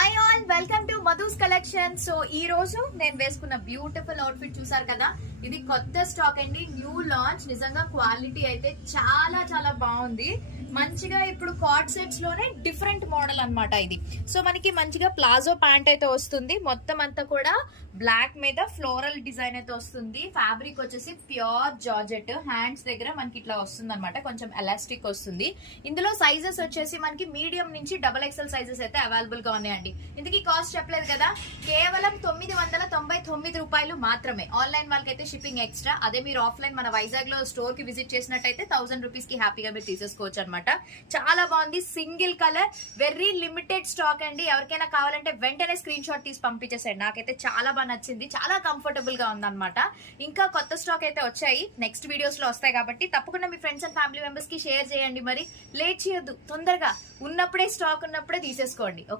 Hi all, welcome to Madhu's collection. So ఈ రోజు నేను వేసుకున్న బ్యూటిఫుల్ అవుట్ఫిట్ చూసారు కదా, ఇది కొత్త స్టాక్ అండి, న్యూ లాంచ్. నిజంగా క్వాలిటీ అయితే చాలా చాలా బాగుంది. మంచిగా ఇప్పుడు కార్డ్ సెట్స్ లోనే డిఫరెంట్ మోడల్ అన్నమాట ఇది. సో మనకి మంచిగా ప్లాజో ప్యాంట్ అయితే వస్తుంది, మొత్తం అంతా కూడా బ్లాక్ మీద ఫ్లోరల్ డిజైన్ అయితే వస్తుంది. ఫ్యాబ్రిక్ వచ్చేసి ప్యూర్ జార్జెట్. హ్యాండ్స్ దగ్గర మనకి ఇట్లా వస్తుంది అనమాట, కొంచెం ఎలాస్టిక్ వస్తుంది. ఇందులో సైజెస్ వచ్చేసి మనకి మీడియం నుంచి XXL సైజెస్ అయితే అవైలబుల్ గా ఉన్నాయండి. ఇందుకీ కాస్ట్ చెప్పలేదు కదా, కేవలం 999 రూపాయలు మాత్రమే. ఆన్లైన్ వాళ్ళకైతే షిప్పింగ్ ఎక్స్ట్రా. అదే మీరు ఆఫ్లైన్ మన వైజాగ్ లో స్టోర్ కి విజిట్ చేసినట్టయితే 1000 రూపీస్ కి హ్యాపీగా మీరు తీసేసుకోవచ్చు అనమాట. చాలా బాగుంది, single colour, very limited stock అండి. ఎవరికైనా కావాలంటే వెంటనే స్క్రీన్ షాట్ తీసి పంపించేసేయండి. నాకైతే చాలా బాగా నచ్చింది, చాలా కంఫర్టబుల్ గా ఉందన్నమాట. ఇంకా కొత్త స్టాక్ అయితే వచ్చాయి, నెక్స్ట్ వీడియోస్ లో వస్తాయి కాబట్టి తప్పకుండా మీ ఫ్రెండ్స్ అండ్ ఫ్యామిలీ మెంబర్స్ కి షేర్ చేయండి. మరి లేట్ చేయొద్దు, తొందరగా ఉన్నప్పుడే స్టాక్ ఉన్నప్పుడే తీసేసుకోండి.